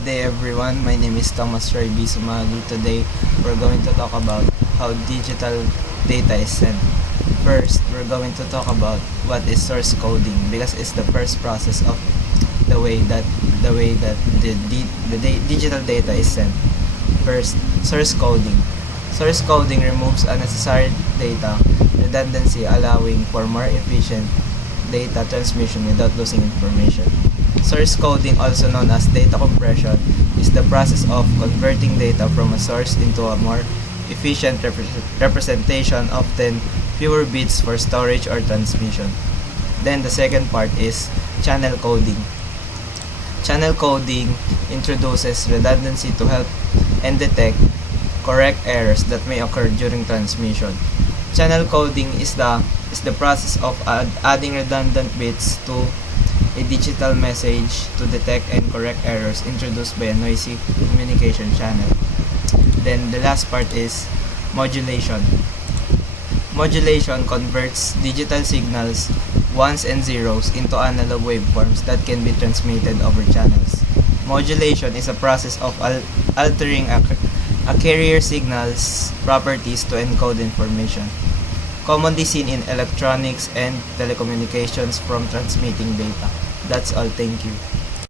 Good day everyone, my name is Thomas Roy B. Sumagi. Today, we're going to talk about how digital data is sent. First, we're going to talk about what is source coding because it's the first process of the way that the digital data is sent. First, source coding. Source coding removes unnecessary data redundancy, allowing for more efficient data transmission without losing information. Source coding, also known as data compression, is the process of converting data from a source into a more efficient representation, often fewer bits for storage or transmission. Then the second part is channel coding. Channel coding introduces redundancy to help and detect correct errors that may occur during transmission. Channel coding is the process of adding redundant bits to a digital message to detect and correct errors introduced by a noisy communication channel. Then the last part is modulation. Modulation converts digital signals, ones and zeros, into analog waveforms that can be transmitted over channels. Modulation is a process of altering a carrier signal's properties to encode information, commonly seen in electronics and telecommunications from transmitting data. That's all. Thank you.